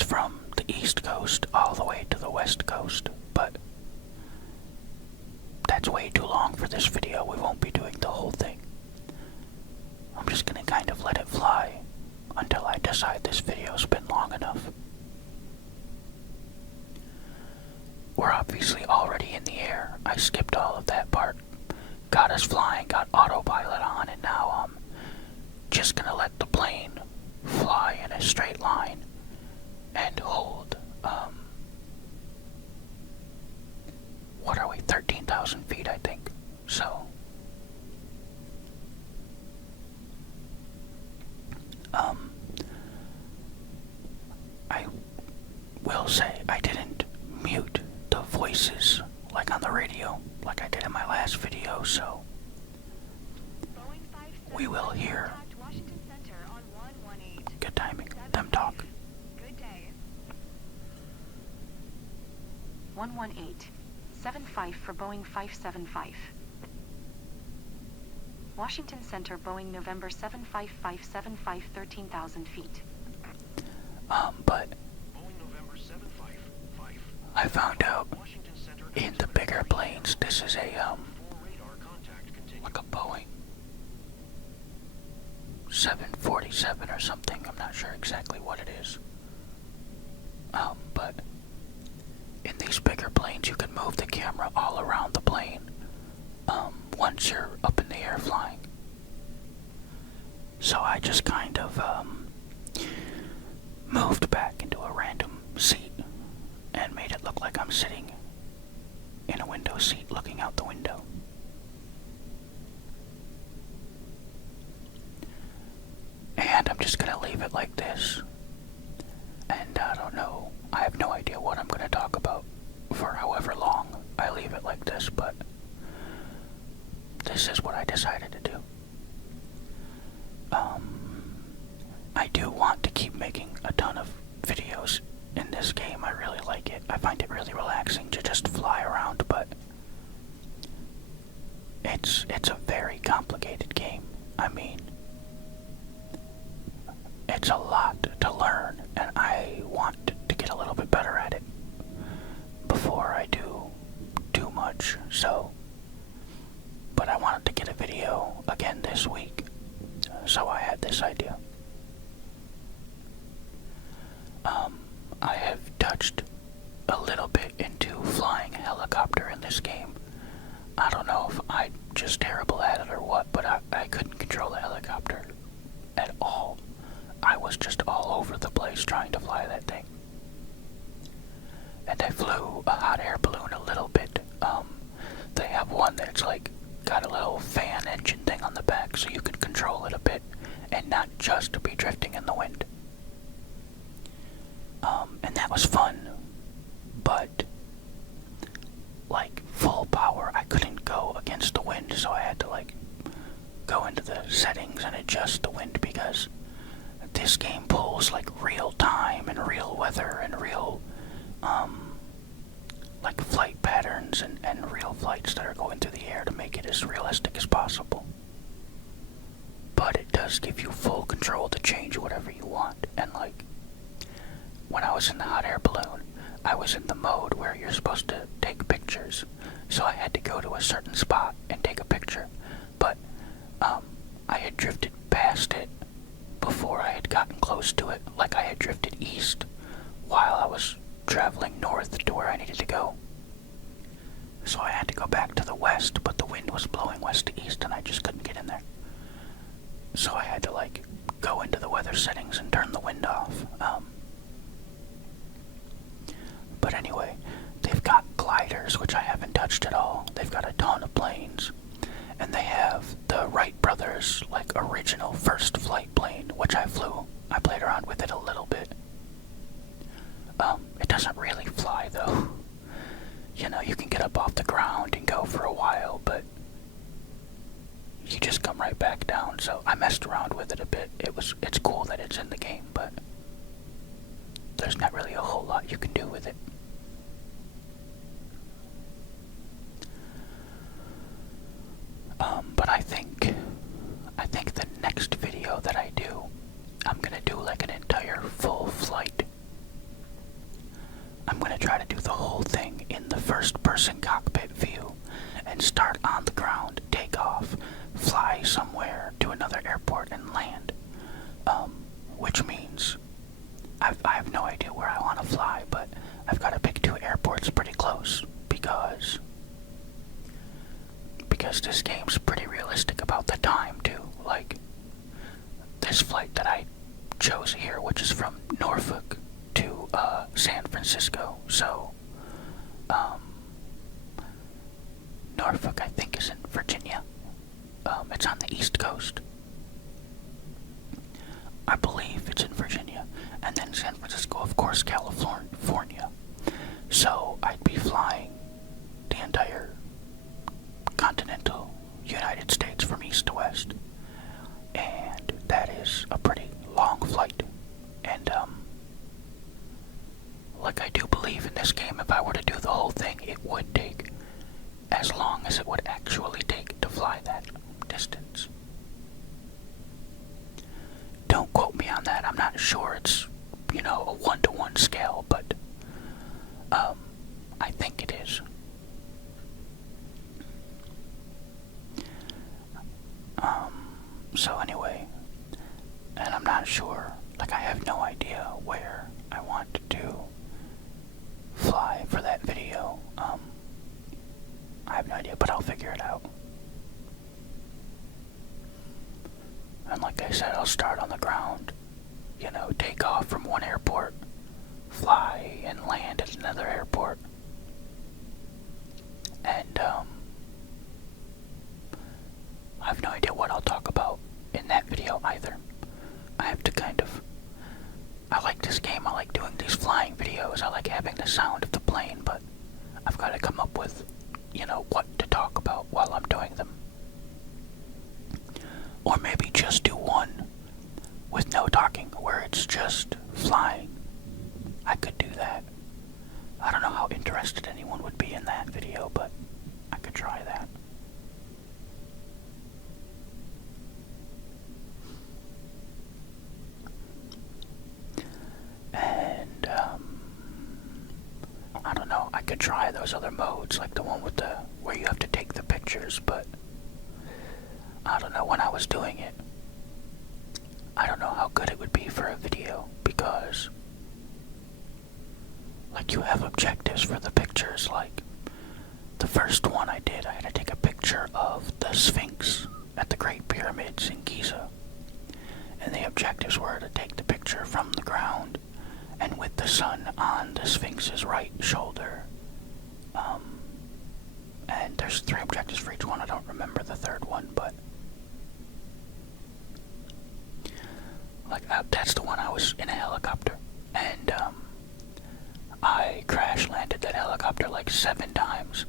it's from the East Coast all the way to the West Coast, but that's way too long for this video. We won't be doing the whole thing. I'm just gonna kind of let it fly until I decide this video's been long enough. We're obviously already in the air. I skipped all of that part. Got us flying, got autopilot on, and now I'm just gonna let the plane fly in a straight line and hold, what are we, 13,000 feet, I think. So, I will say I didn't mute the voices like on the radio, like I did in my last video, so we will hear, good timing, them talk. 118.75 for Boeing 575. Washington Center, Boeing November 75575, 13,000 feet. But I found out in the bigger planes, this is a, like a Boeing 747 or something. I'm not sure exactly what it is. But in these bigger planes, you can move the camera all around the plane, once you're up in the air flying. So I just kind of, moved back into a random seat and made it look like I'm sitting in a window seat looking out the window. And I'm just gonna leave it like this. And I don't know, I have no idea what I'm gonna talk about for however long I leave it like this, but this is what I decided to do. I do want to keep making a ton of videos in this game. I really like it. I find it really relaxing to just fly around, but it's a very complicated game. I mean, it's a lot to learn, and I want to get a little bit better at it before I do too much, so, but I wanted to get a video again this week, so I had this idea. I have touched a little bit into flying a helicopter in this game. I don't know if I'm just terrible at it or what, but I couldn't control the helicopter at all. I was just all over the place trying to fly that thing. And I flew a hot air balloon a little bit. They have one that's like got a little fan engine thing on the back so you can control it a bit and not just be drifting in the wind. And that was fun, but like full power I couldn't go against the wind, so I had to like go into the settings and adjust the wind because this game pulls like real time and real weather and real like flight patterns and real flights that are going through the air to make it as realistic as possible. But it does give you full control to change whatever you want. And like when I was in the hot air balloon, I was in the mode where you're supposed to take pictures, so I had to go to a certain spot and take a picture, but I had drifted past it before I had gotten close to it, like I had drifted east while I was traveling north to where I needed to go. So I had to go back to the west, but the wind was blowing west to east and I just couldn't get in there. So I had to like go into the weather settings and turn the wind off. But anyway, they've got gliders, which I haven't touched at all. They've got a ton of planes. And they have the Wright brothers, like, original first flight plane, which I flew. I played around with it a little bit. It doesn't really fly, though. You know, you can get up off the ground and go for a while, but you just come right back down. So I messed around with it a bit. It's cool that it's in the game, but there's not really a whole lot you can do with it. But I think the next video that I do, I'm gonna do like an entire full flight try to do the whole thing in the first-person cockpit view and start on the ground, take off, fly somewhere to another airport and land. Which means I have no idea where I want to fly, but I've got to pick two airports pretty close because this game's pretty realistic about the time too. Like this flight that I chose here, which is from Norfolk to San Francisco. So Norfolk, I think, is in Virginia. It's on the East Coast. I believe it's in Virginia. And then San Francisco, of course, California. So I'd be flying the entire continental United States from east to west. And that is a pretty long flight. And, like I do believe in this game, if I were to do the whole thing, it would take as long as it would actually take to fly that distance. Don't quote me on that. I'm not sure it's, a 1-to-1 scale, but I think it is. So anyway, and I'm not sure, like I have no idea where I want to fly for that video. I have no idea, but I'll figure it out. And like I said, I'll start on the ground, take off from one airport, fly and land at another airport. And I have no idea what I'll talk about in that video either. I have to I like this game, I like doing these flying videos, I like having the sound of the plane, but I've got to come up with, what to talk about while I'm doing them. Or maybe just do one with no talking, where it's just flying. I could do that. I don't know how interested anyone would be in that video, but I could try that. And, I don't know, I could try those other modes, like the one with where you have to take the pictures, but I don't know, when I was doing it, I don't know how good it would be for a video, because, like, you have objectives for the pictures. Like, the first one I did, I had to take a picture of the Sphinx at the Great Pyramids in Giza, and the objectives were to take the picture from the ground, and with the sun on the Sphinx's right shoulder. And there's 3 objectives for each one. I don't remember the third one, but that's the one. I was in a helicopter, and I crash landed that helicopter like 7 times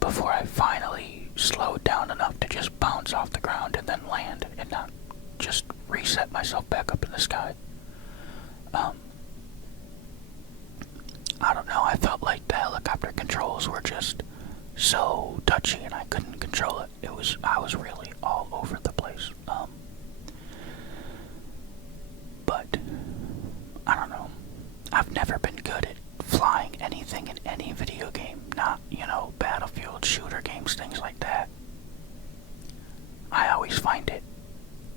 before I finally slowed down enough to just bounce off the ground and then land and not just reset myself back up in the sky. I don't know, I felt like the helicopter controls were just so touchy and I couldn't control it. I was really all over the place. But I don't know. I've never been good at flying anything in any video game. Not, Battlefield, shooter games, things like that. I always find it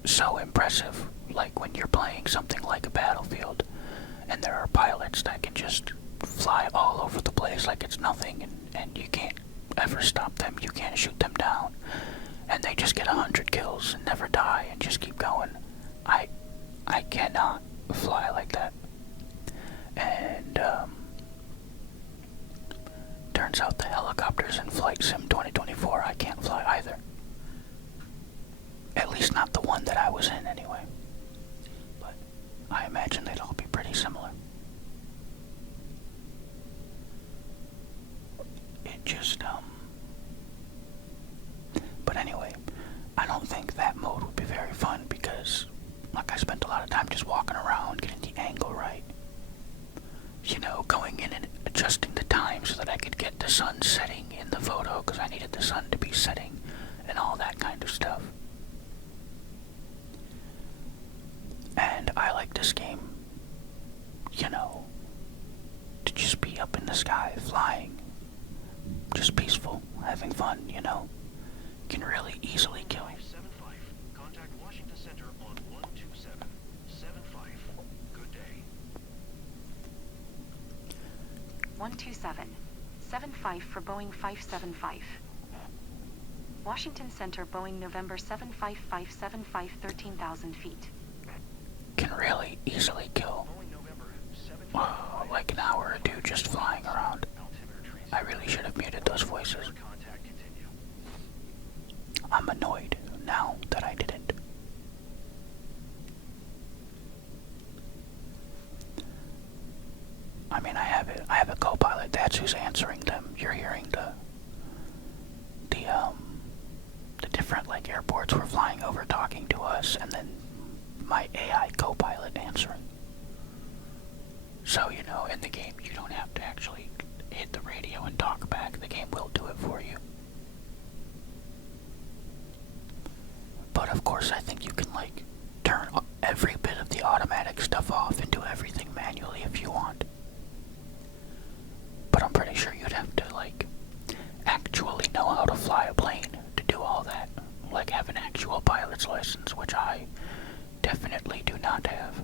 so impressive, like when you're playing something like a Battlefield, and there are pilots that can just fly all over the place like it's nothing, and you can't ever stop them, you can't shoot them down, and they just get 100 kills and never die and just keep going. I cannot fly like that. And turns out the helicopters in Flight Sim 2024, I can't fly either. At least not the one that I was in anyway. But I imagine they'd all be pretty similar. It just, but anyway, I don't think that mode would be very fun because, like, I spent a lot of time just walking around, getting the angle right. Going in and adjusting the time so that I could get the sun setting in the photo because I needed the sun to be setting and all that kind of stuff. And I like this game, to just be up in the sky, flying, just peaceful, having fun, you know, can really easily kill. 575. Contact Washington Center on 12775. Good day. 127.75 for Boeing 575. Washington Center, Boeing November 75575, 13,000 feet. Can really easily kill. Boeing November Like an hour or two just flying around. I really should have muted those voices. Contact continue. I'm annoyed now that I didn't. I mean, I have a co-pilot. That's who's answering them. You're hearing the different like airports we're flying over talking to us, and then my AI co-pilot answering. So, you know, in the game, you don't have to actually hit the radio and talk back. The game will do it for you. But of course, I think you can like turn every bit of the automatic stuff off and do everything manually if you want. But I'm pretty sure you'd have to like actually know how to fly a plane to do all that. Like have an actual pilot's license, which I definitely do not have.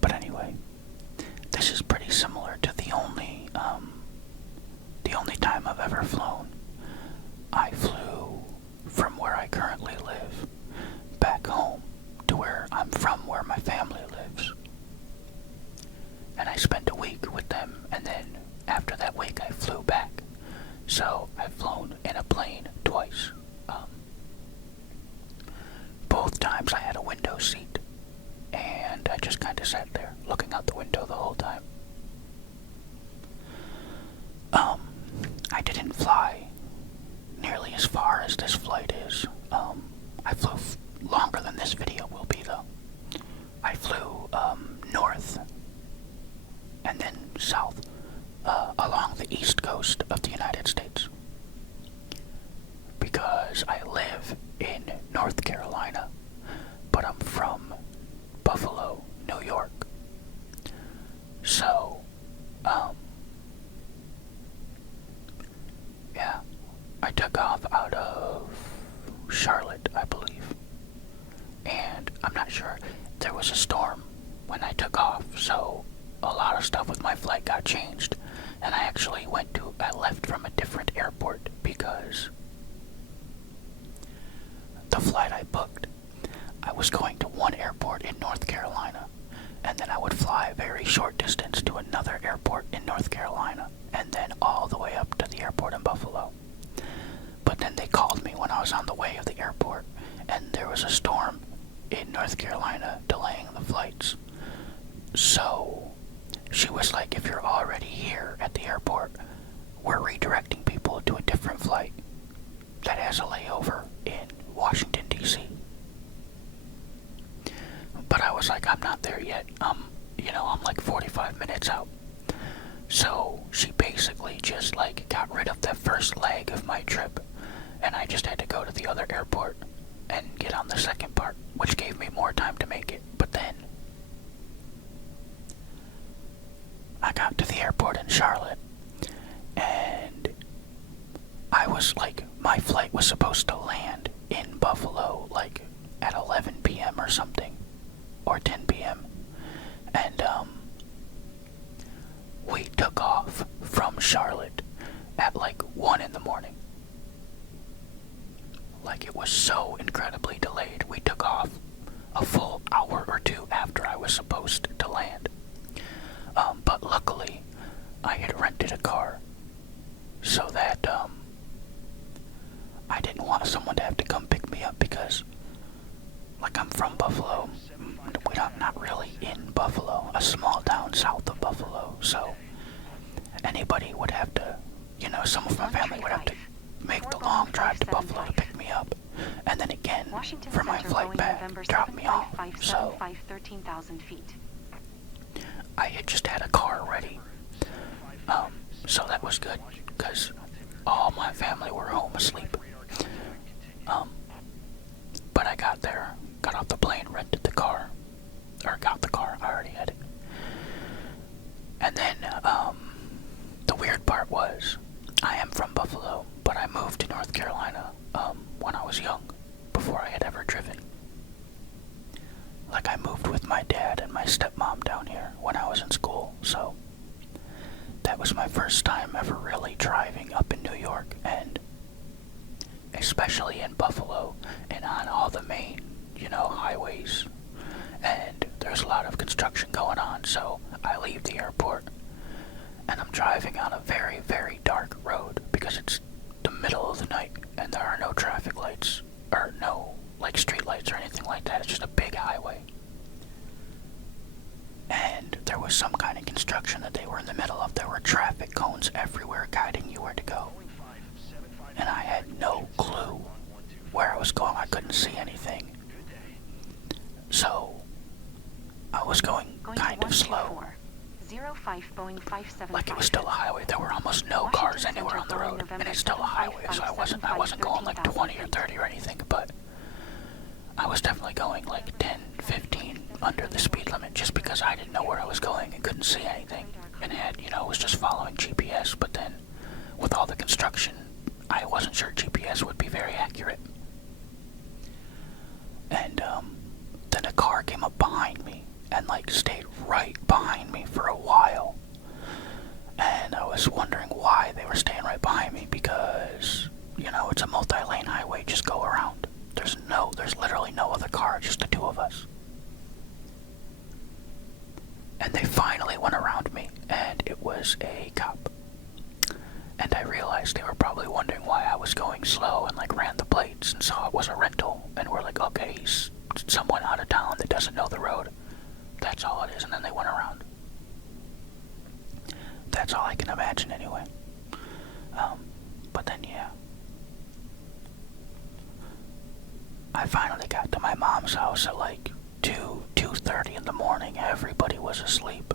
But anyway, this is pretty similar to the only time I've ever flown. I flew from where I currently live back home to where I'm from, where my family lives. And I spent a week with them, and then after that week I flew back. So I've flown in a plane twice. Both times I had a window seat, and I just kind of sat there looking out the window the whole time. I didn't fly nearly as far as this flight is. I flew longer than this video will be, though. I flew north and then south along the east coast of the United States, because I live in North Carolina, but I'm from Buffalo, New York. So, yeah, I took off out of Charlotte, I believe. And I'm not sure, there was a storm when I took off, so a lot of stuff with my flight got changed. And I actually I left from a different airport because the flight I booked, I was going to one airport in North Carolina, and then I would fly a very short distance to another airport in North Carolina, and then all the way up to the airport in Buffalo. But then they called me when I was on the way of the airport, and there was a storm in North Carolina delaying the flights. So she was like, if you're already here at the airport, we're redirecting people to a different flight that has a layover in Washington, D.C. But I was like, I'm not there yet. I'm like 45 minutes out. So she basically just like got rid of the first leg of my trip, and I just had to go to the other airport and get on the second part, which gave me more time to make it. But then I got to the airport in Charlotte, and I was like, my flight was supposed to land in Buffalo like at 11 p.m. or something, or 10 p.m. And we took off from Charlotte at like 1 in the morning. Like, it was so incredibly delayed. We took off a full hour or two after I was supposed to land. But luckily, I had rented a car so that I didn't want someone to have to come pick me up, because like, I'm from Buffalo. We're not really in Buffalo, a small town south of Buffalo, so anybody would have to, some of my family would have to make the long drive to Buffalo to pick me up, and then again, for my flight back, drop me off. So 13,000 feet. I had just had a car ready, so that was good, because all my family were home asleep. But I got there, got off the plane, rented or got the car. I already had it. And then, the weird part was, I am from Buffalo, but I moved to North Carolina, when I was young, before I had ever driven. Like, I moved with my dad and my stepmom down here when I was in school, so that was my first time ever really driving up in New York, and especially in Buffalo and on all the main, highways. And there's a lot of construction going on, so I leave the airport and I'm driving on a very, very dark road because it's the middle of the night and there are no traffic lights or no street lights or anything like that. It's just a big highway. And there was some kind of construction that they were in the middle of. There were traffic cones everywhere guiding you where to go. And I had no clue where I was going. I couldn't see anything. So I was going kind of slow. 05 Boeing 575. Like it was still a highway. There were almost no cars anywhere on the road, and it's still a highway, so I wasn't going like 20 or 30 or anything, but I was definitely going like 10, 15 under the speed limit just because I didn't know where I was going and couldn't see anything, and was just following GPS. But then with all the construction, I wasn't sure GPS would be very accurate. And then a car came up behind me and stayed right behind me for a while. And I was wondering why they were staying right behind me because, it's a multi-lane highway, just go around. There's literally no other car, just the two of us. And they finally went around me, and it was a cop. And I realized they were probably wondering why I was going slow and ran the plates and saw it was a rental and were like, okay, he's someone out of town that doesn't know the road. That's all it is. And then they went around. That's all I can imagine anyway. But then, yeah. I finally got to my mom's house at 2:30 in the morning. Everybody was asleep.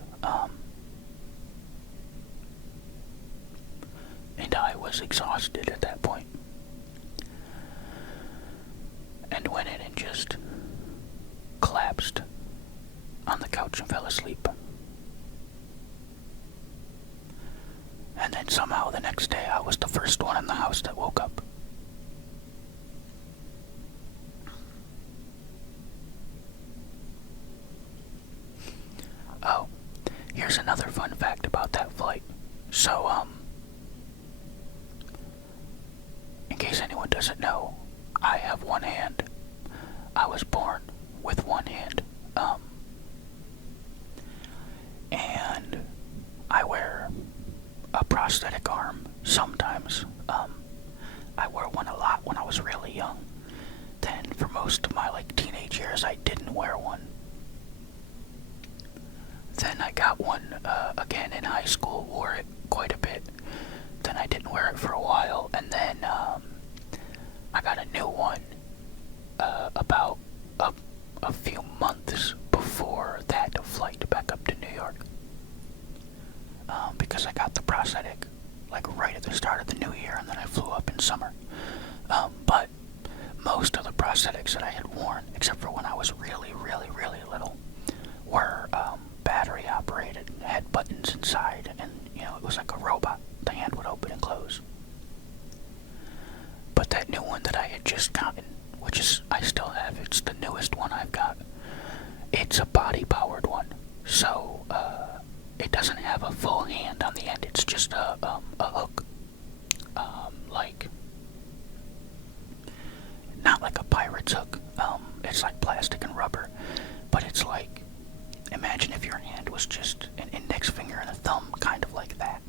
And I was exhausted at that point. And went in and just collapsed on the couch and fell asleep. And then somehow the next day I was the first one in the house that woke up. Oh, here's another fun fact about that flight. So, in case anyone doesn't know, I have one hand. I was born with one hand. And I wear a prosthetic arm sometimes. I wore one a lot when I was really young. Then for most of my teenage years I didn't wear one. Then I got one again in high school, wore it quite a bit. Then I didn't wear it for a while, and then I got a new one about a few months before that flight back up to New York. Because I got the prosthetic right at the start of the new year, and then I flew up in summer. But most of the prosthetics that I had worn, except for when I was really, really, really little, were battery operated, had buttons inside, and it was like a robot. The hand would open and close. But that new one that I had just gotten, which is I still have, it's the newest one I've got. It's a body powered one, so it doesn't have a full hand on the end. It's just a hook, not like a pirate's hook. It's like plastic and rubber, but it's imagine if your hand was just an index finger and a thumb, kind of like that.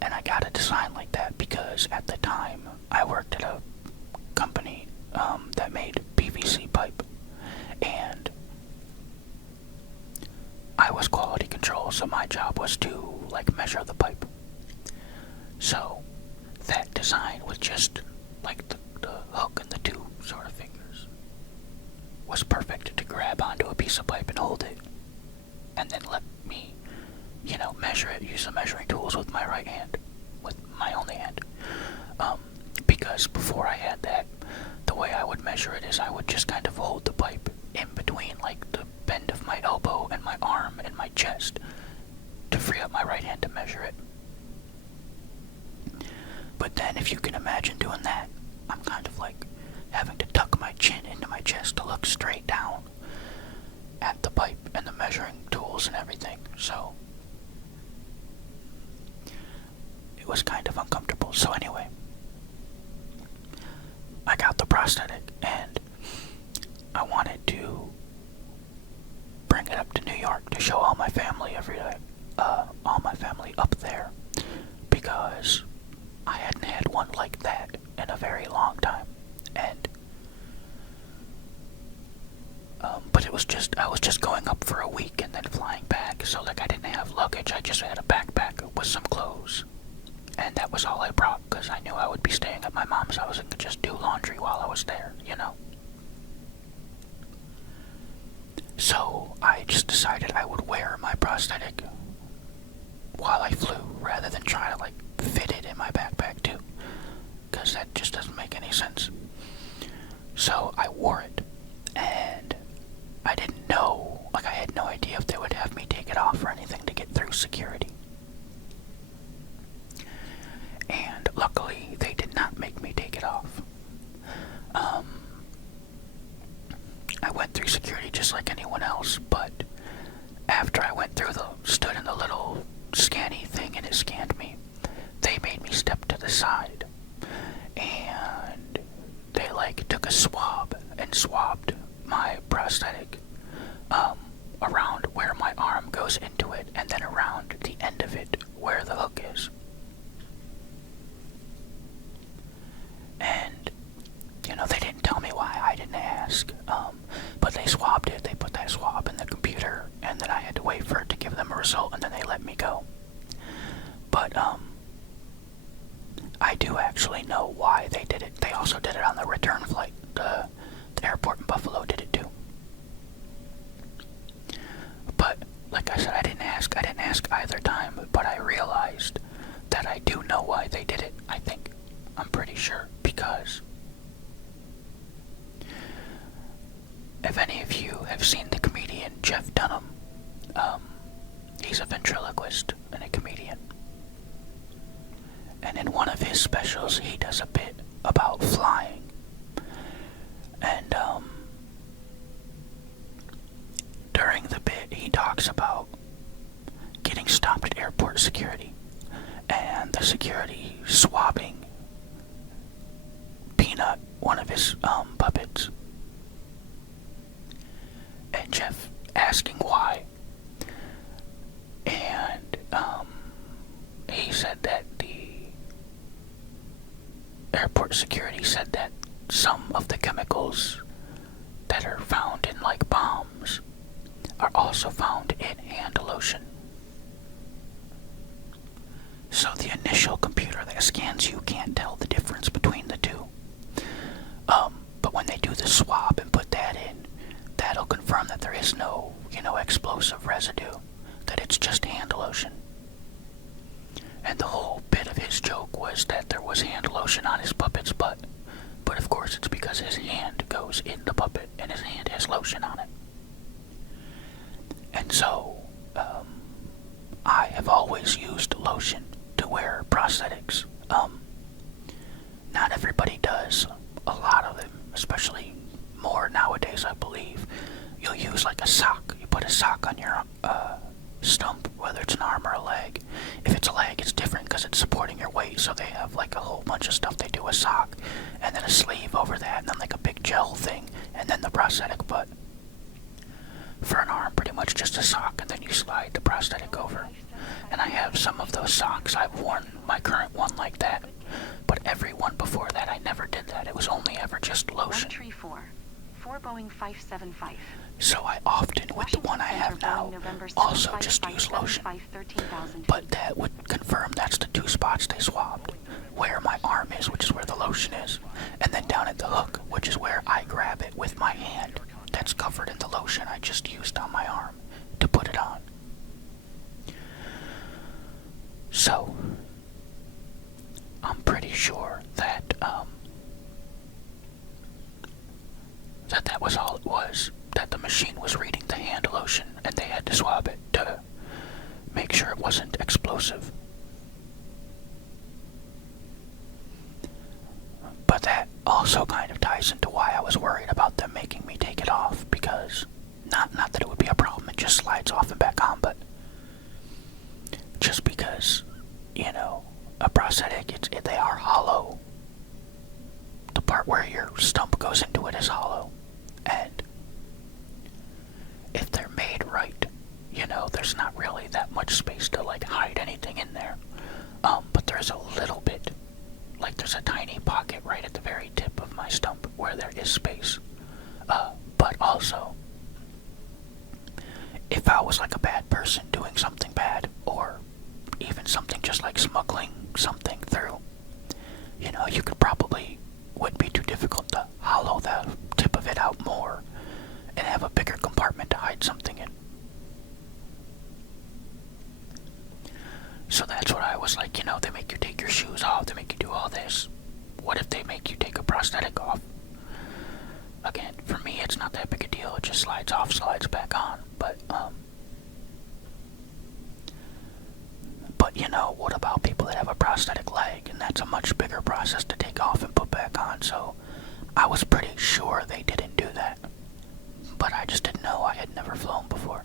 And I got a design like that because at the time I worked at a company that made PVC pipe, and I was quality control, so my job was to measure the pipe. So that design was just the hook and the two sort of fingers was perfect to grab onto a piece of pipe and hold it, and then let me, measure it, use the measuring tools with my right hand, with my only hand. Because before I had that, the way I would measure it is I would just kind of hold the pipe in between like the bend of my elbow and my arm and my chest to free up my right hand to measure it. But then if you can imagine doing that, I'm kind of like having to tuck my chin into my chest to look straight down at the pipe and the measuring tools and everything. So it was kind of uncomfortable. So anyway, I got the prosthetic and I wanted to bring it up to New York to show all my family every day. All my family up there, because I hadn't had one like that in a very long time. And but I was just going up for a week and then flying back, so like I didn't have luggage. I just had a backpack with some clothes, and that was all I brought, because I knew I would be staying at my mom's house and could just do laundry while I was there, you know. So I just decided I would wear my prosthetic while I flew, rather than try to like fit it in my backpack too, because that just doesn't make any sense. So I wore it, and I didn't know, like I had no idea if they would have me take it off or anything to get through security. And luckily they did not make me take it off. I went through security just like anyone else, but after I went through stood in the little scanny thing and it scanned me, they made me step to the side, and they like took a swab and swabbed my prosthetic around where my arm goes into it, and then around the end of it where the hook is. And you know, they didn't tell me why. I didn't ask, but they swabbed it. They put that swab in the computer, and then I had to wait for it to give them a result, and then they let me go. But I do actually know why they did it. They also did it on the return flight. The airport in Buffalo did it too. But like I said, I didn't ask either time, but I realized that I do know why they did it. I think, I'm pretty sure, because if any of you have seen the comedian Jeff Dunham, he's a ventriloquist and a comedian. And in one of his specials, he does a bit about flying. And during the bit, he talks about getting stopped at airport security, and the security swabbing Peanut, one of his puppets, and Jeff asking why. And he said that the airport security said that some of the chemicals that are found in like bombs are also found in hand lotion. So the initial computer that scans you can't tell the difference between the two. But when they do the swab and put that in, that'll confirm that there is no, explosive residue, that it's just hand lotion. And the whole bit of his joke was that there was hand lotion on his puppet's butt. But of course it's because his hand goes in the puppet and his hand has lotion on it. And so, I have always used lotion to wear prosthetics. Not everybody does. A lot of them, especially more nowadays, I believe, you'll use like a sock. You put a sock on your stump, whether it's an arm or a leg. If it's a leg, it's different because it's supporting your weight, so they have like a whole bunch of stuff. They do a sock, and then a sleeve over that, and then like a big gel thing, and then the prosthetic butt. For an arm, pretty much just a sock, and then you slide the prosthetic over. And I have some of those socks. I've worn my current one like that, but every one before that, I never did that. It was only ever just lotion. 4 Boeing 575. So I often, with the one I have now, also just use lotion. But that would confirm that's the two spots they swabbed. Where my arm is, which is where the lotion is, and then down at the hook, which is where I grab it with my hand that's covered in the lotion I just used on my arm to put it on. So, I'm pretty sure that that was all it was. that the machine was reading the hand lotion, and they had to swab it to make sure it wasn't explosive. But that also kind of ties into why I was worried about them making me take it off, because not that it would be a problem, it just slides off and back on, but just because, a prosthetic, they are hollow. The part where your stump goes into it is hollow, and if they're made right, there's not really that much space to hide anything in there. But there's a little bit, there's a tiny pocket right at the very tip of my stump where there is space. But also, if I was a bad person doing something bad, or even something just like smuggling something through, you could probably, wouldn't be too difficult to hollow the tip of it out more and have a bigger compartment to hide something in. So that's what I was like, they make you take your shoes off, they make you do all this. What if they make you take a prosthetic off? Again, for me, it's not that big a deal. It just slides off, slides back on. But what about people that have a prosthetic leg? And that's a much bigger process to take off and put back on. So I was pretty sure they didn't do that. But I just didn't know. I had never flown before.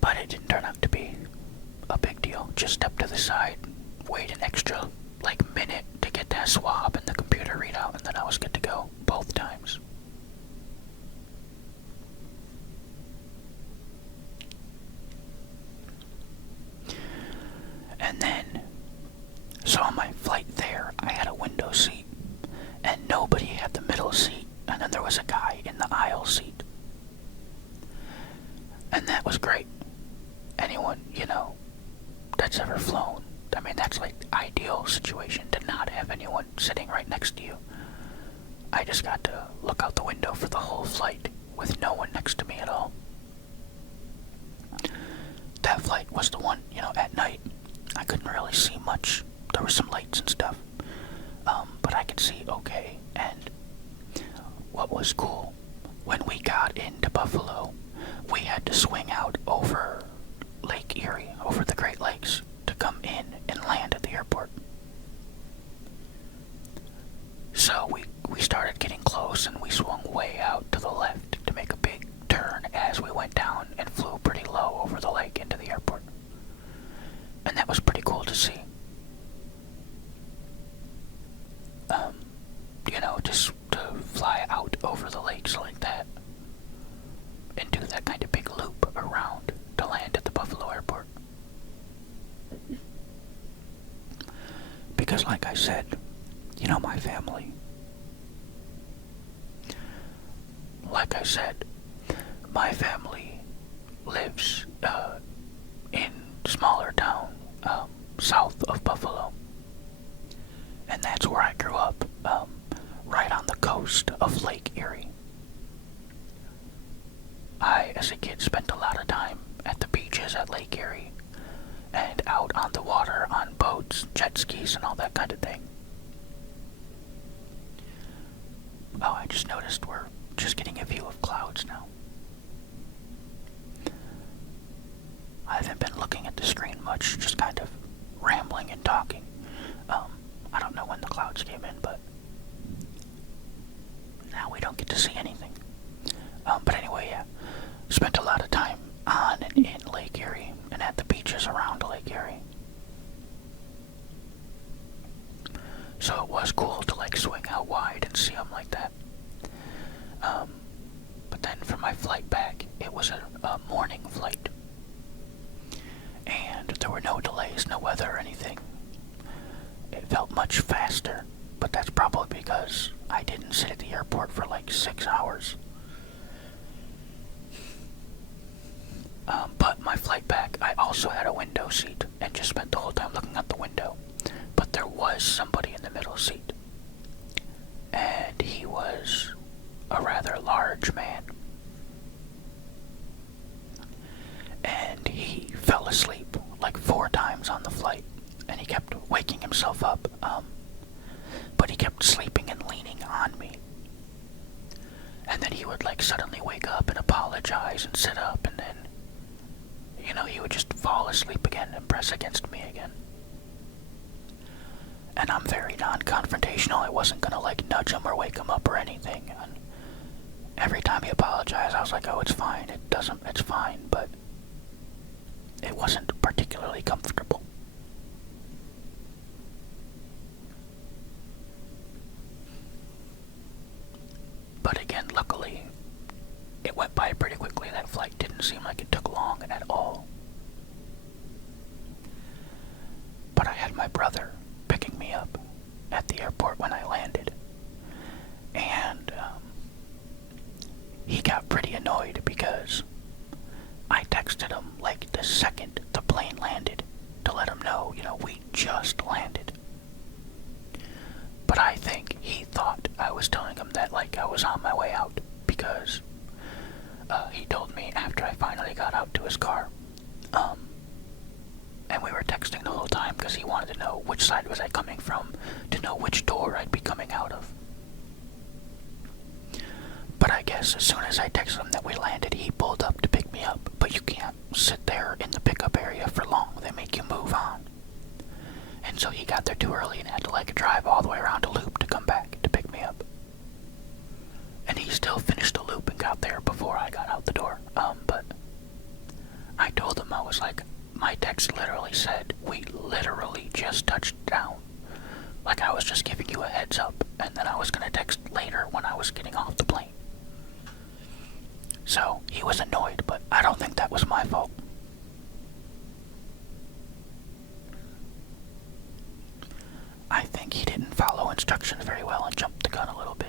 But it didn't turn out to be a big deal. Just step to the side, wait an extra minute to get that swab and the computer readout, and then I was good to go both times. And then, so on my flight there, I had a window seat, and nobody had the middle seat, and then there was a guy in the aisle seat. And that was great. Anyone, that's ever flown, I mean, that's the ideal situation, to not have anyone sitting right next to you. I just got to look out the window for the whole flight with no one next to me at all. That flight was the one, at night. I couldn't really see much. There were some lights and stuff. But I could see okay. And what was cool, when we got into Buffalo, we had to swing out over Lake Erie, over the Great Lakes, to come in and land at the airport. So we started getting close, and we swung way out to the left to make a big turn as we went down and flew pretty low over the lake into the airport. And that was pretty cool to see. Just to fly out over the lakes like that and do that kind of big loop around to land at the Buffalo airport. Because like I said, my family, lives in smaller town south of Buffalo, and that's where I grew up, right on the coast of Lake Erie. I, as a kid, spent a lot of time at the beaches at Lake Erie and out on the water on boats, jet skis, and all that kind of thing. Oh, I just noticed we're just getting a view of clouds now. I haven't been looking at the screen much, just kind of rambling and talking. I don't know when the clouds came in, but now we don't get to see anything. But anyway, yeah, spent a lot of time on and in Lake Erie and at the beaches around Lake Erie. So it was cool to swing out wide and see them like that. But then for my flight back, it was a morning flight. And there were no delays, no weather or anything. It felt much faster, but that's probably because I didn't sit at the airport for 6 hours. But my flight back, I also had a window seat and just spent the whole time looking out the window. But there was somebody in the middle seat, and he was a rather large man. And he fell asleep 4 times on the flight, and he kept waking himself up, but he kept sleeping and leaning would like suddenly wake up and apologize and sit up, and then, he would just fall asleep again and press against me again. And I'm very non-confrontational. I wasn't gonna like nudge him or wake him up or anything. And every time he apologized, I was like, oh, it's fine. It's fine, but it wasn't particularly comfortable. But again, luckily, it went by pretty quickly. That flight didn't seem like it took long at all. But I had my brother picking me up at the airport when I landed. And he got pretty annoyed because I texted him like the second the plane landed to let him know, we just landed. But I think he thought I was telling him that like I was on my way out, because he told me after I finally got out to his car. And we were texting the whole time because he wanted to know which side was I coming from, to know which door I'd be coming out of. But I guess as soon as I texted him that we landed, he pulled up to pick me up. But you can't sit there in the pickup area for long. They make you move on. And so he got there too early and had to like drive all the way around a loop to come back to pick me up. And he still finished the loop and got there before I got out the door. But I told him, I was like, my text literally said, we literally just touched down. Like I was just giving you a heads up, and then I was gonna text later when I was getting off the plane. So he was annoyed, but I don't think that was my fault. I think he didn't follow instructions very well and jumped the gun a little bit,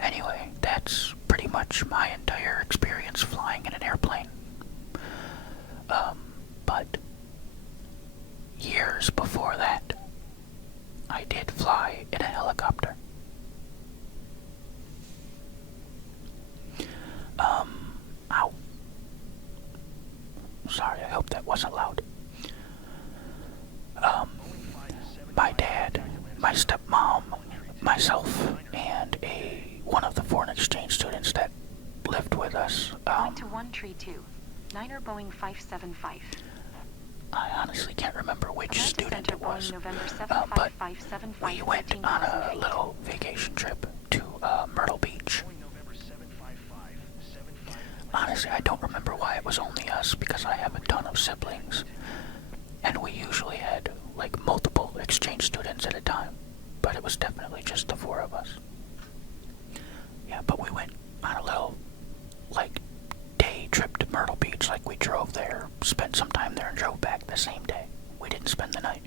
Anyway, that's pretty much my entire experience flying in an airplane. But years before that, I did fly in a helicopter. Ow. Sorry, I hope that wasn't loud. My dad, my stepmom, myself, and one of the foreign exchange students that lived with us. Going to 132, Niner Boeing 575. I honestly can't remember which Atlantic student Center, it was, Boeing November but 75575, we went on 13,000 a feet. little vacation trip to Myrtle Beach. Honestly, I don't remember why it was only us, because I have a ton of siblings, and we usually had like multiple exchange students at a time, but it was definitely just the four of us. Yeah, but we went on a little like day trip to Myrtle Beach. Like we drove there, spent some time there, and drove back the same day. We didn't spend the night.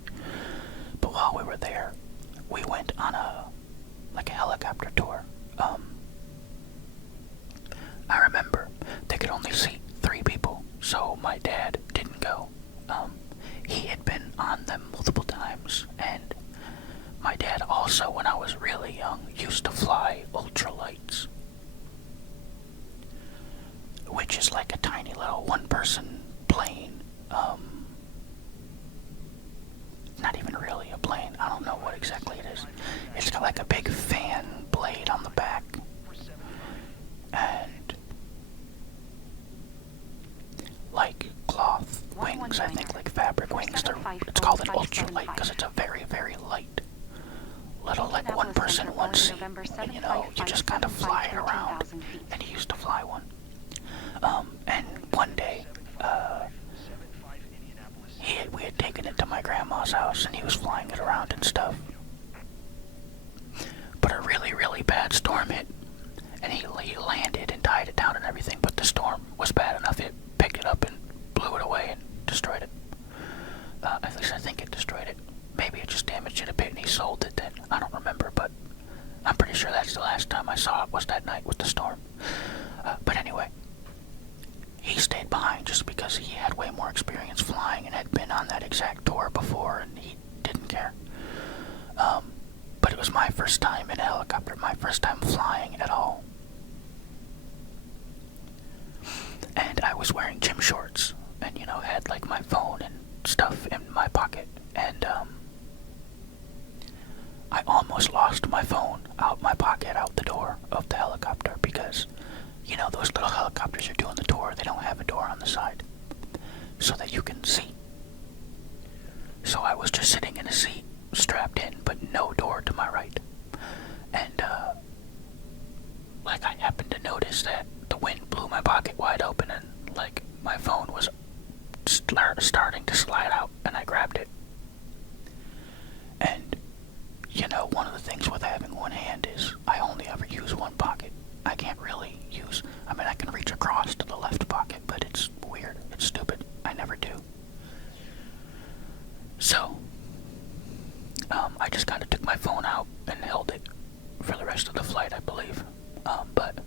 But while we were there, we went on a helicopter tour. I remember they could only seat 3 people, so my dad didn't go. He had been on them multiple times, and my dad also, when I was really young, used to fly ultralights, which is like a tiny little one-person plane. Not even really a plane. I don't know what exactly it is. It's got like a big fan blade on the back, and like cloth wings, I think, like fabric wings. It's called an ultralight because it's a very, very light little like one-person, one seat, and you just kind of fly it around. And he used to fly one. And one day, we had taken it to my grandma's house, and he was flying it around and stuff. But a really, really bad storm hit, and he landed and tied it down and everything, but the storm was bad enough, it picked it up and blew it away and destroyed it. At least I think it destroyed it. Maybe it just damaged it a bit and he sold it then. I don't remember, but I'm pretty sure that's the last time I saw it was that night with the storm. But anyway, he stayed behind just because he had way more experience flying and had been on that exact tour before, and he didn't care. But it was my first time in a helicopter, my first time flying at all. And I was wearing gym shorts and, had like my phone and stuff in my pocket. And know, those little helicopters are doing the tour, they don't have a door on the side so that you can see. So I was just sitting in a seat, strapped in, but no door to my right. And, like, I happened to notice that the wind blew my pocket wide open and, like, my phone was starting to slide out, and I grabbed it. And, you know, one of the things with having one hand is I only ever use one pocket. I can't really use, I mean, I can reach across to the left pocket, but it's weird, it's stupid, I never do. So, I just kind of took my phone out and held it for the rest of the flight, I believe. But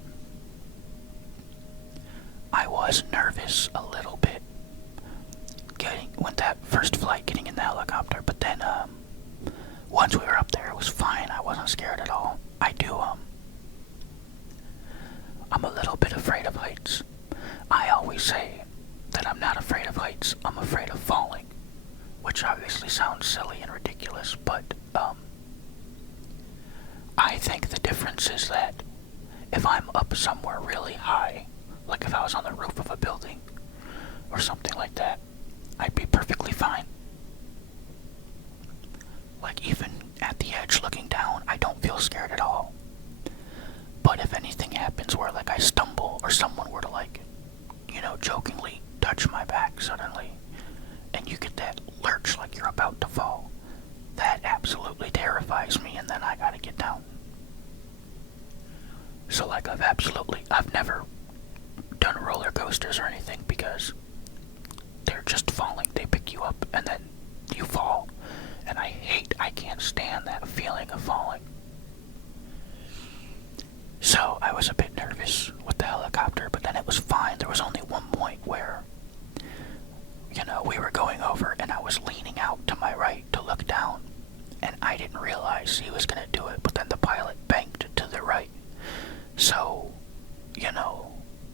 I was nervous a little bit when that first flight, getting in the helicopter, but then, once we were up there, it was fine. I wasn't scared at all. I'm a little bit afraid of heights. I always say that I'm not afraid of heights, I'm afraid of falling, which obviously sounds silly and ridiculous, but, I think the difference is that if I'm up somewhere really high, like if I was on the roof of a building or something like that, I'd be perfectly fine. Like, even at the edge looking down, I don't feel scared at all. But if anything happens where, like, I stumble or someone were to, like, you know, jokingly touch my back suddenly, and you get that lurch like you're about to fall, that absolutely terrifies me, and then I gotta get down. So, like, I've never done roller coasters or anything because they're just falling. They pick you up and then you fall. And I can't stand that feeling of falling. So I was a bit nervous with the helicopter, but then it was fine. There was only one point where, you know, we were going over and I was leaning out to my right to look down. And I didn't realize he was going to do it, but then the pilot banked to the right. So, you know,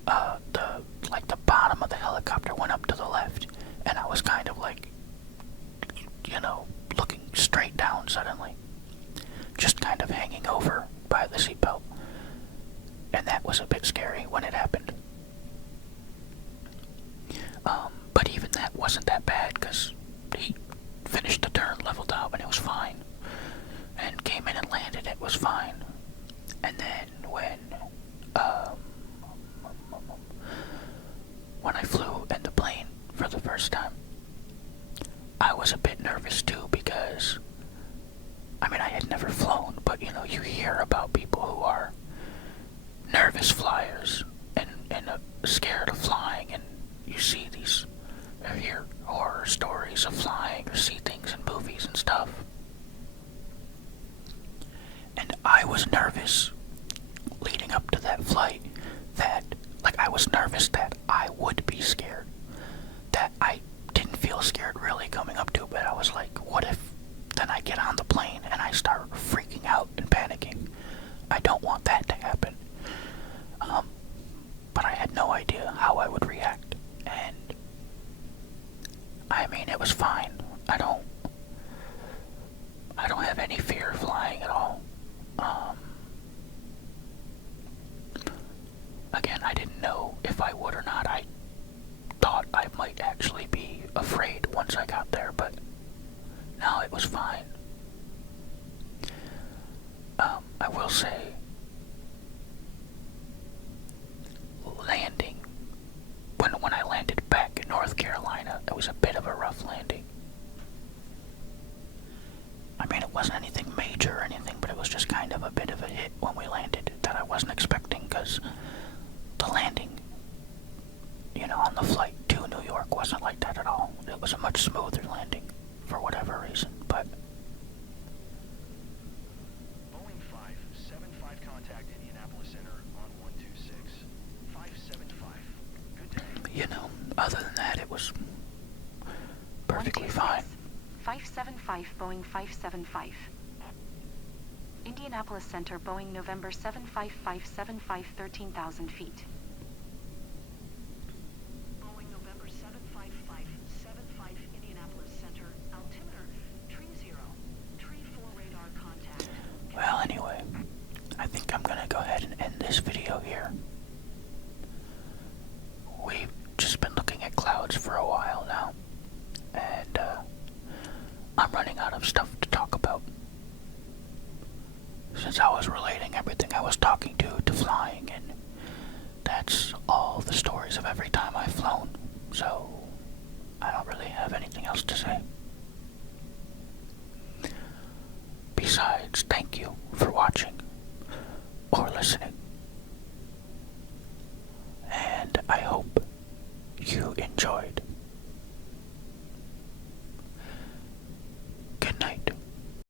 the bottom of the helicopter went up to the left, and I was kind of like, you know, looking straight down suddenly, just kind of hanging over by the seatbelt, and that was a bit scary when it happened. But even that wasn't that bad, because he finished the turn, leveled out, and it was fine, and came in and landed, it was fine. And then when I flew in the plane for the first time, I was a bit nervous too, because, I mean, I had never flown, but, you know, you hear about people who are nervous flyers and scared of flying, and you see these, or hear horror stories of flying, or see things in movies and stuff. And I was nervous leading up to that flight that, like, I was nervous that I would be scared. That I didn't feel scared really coming up to it, but I was like, what if then I get on the plane and I start freaking out and panicking? I don't want that to happen. But I had no idea how I would react. And, I mean, it was fine. I don't have any fear of flying at all. Again, I didn't know if I would or not. I thought I might actually be afraid once I got there, but no, it was fine. I will say, landing, when I landed back in North Carolina, it was a bit of a rough landing. I mean, it wasn't anything major or anything, but it was just kind of a bit of a hit when we landed that I wasn't expecting, because the landing, you know, on the flight to New York wasn't like that at all. It was a much smoother landing, for whatever reason, but... Boeing 575 contact Indianapolis Center on 126. 575. Good day. You know, other than that, it was perfectly fine. 575 Boeing 575. Indianapolis Center, Boeing November 75575, 13,000 feet. Boeing November 75575 Indianapolis Center, altimeter tree 0, tree 4 radar contact. Well, anyway, I think I'm gonna go ahead and end this video here. of stuff to talk about. Since I was relating everything I was talking to flying, and that's all the stories of every time I've flown, so I don't really have anything else to say. Besides, thank you for watching or listening, and I hope you enjoyed